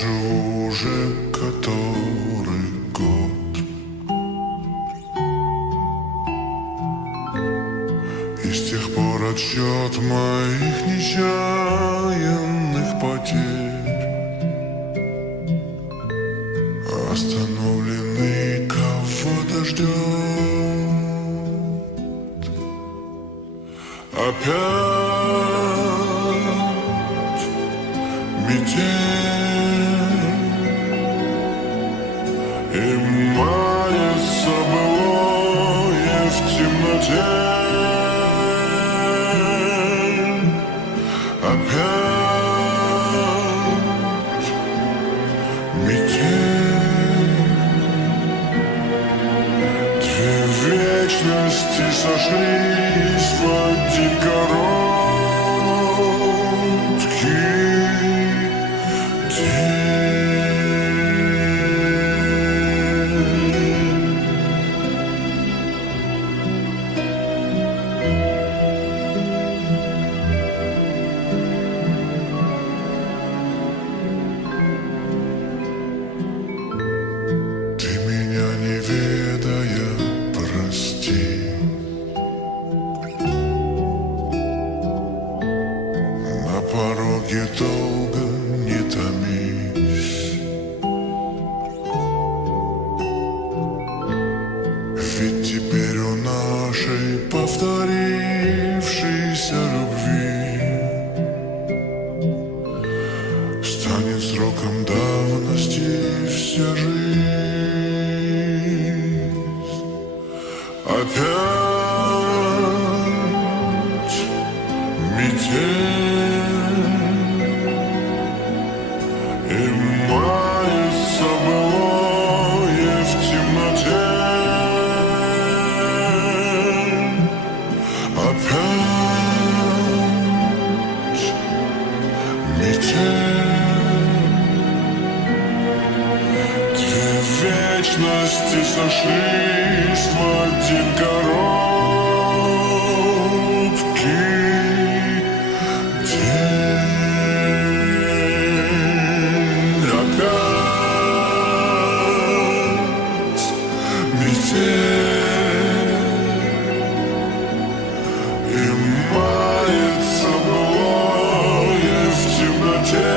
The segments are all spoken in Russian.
живу уже который год, и с тех пор отсчет моих нечаянных потерь остановленный кого-то ждет. Опять метель, и мается былое в темноте. Опять метель, две вечности сошлись в один короткий день. Ты меня не ведая, прости. На пороге долго не томись, ведь теперь у нашей повторившейся любви станет сроком давности вся жизнь. Опять метель, и мается былое в темноте. Опять метель, две вечности сошлись в один короткий день. Опять метель, и мается былое в темноте.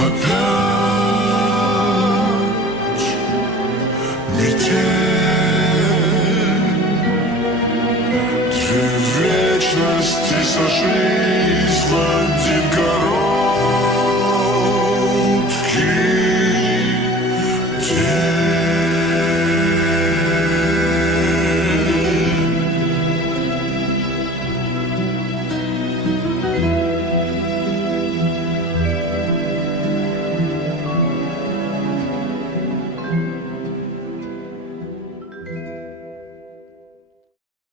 Опять метель, две вечности сошлись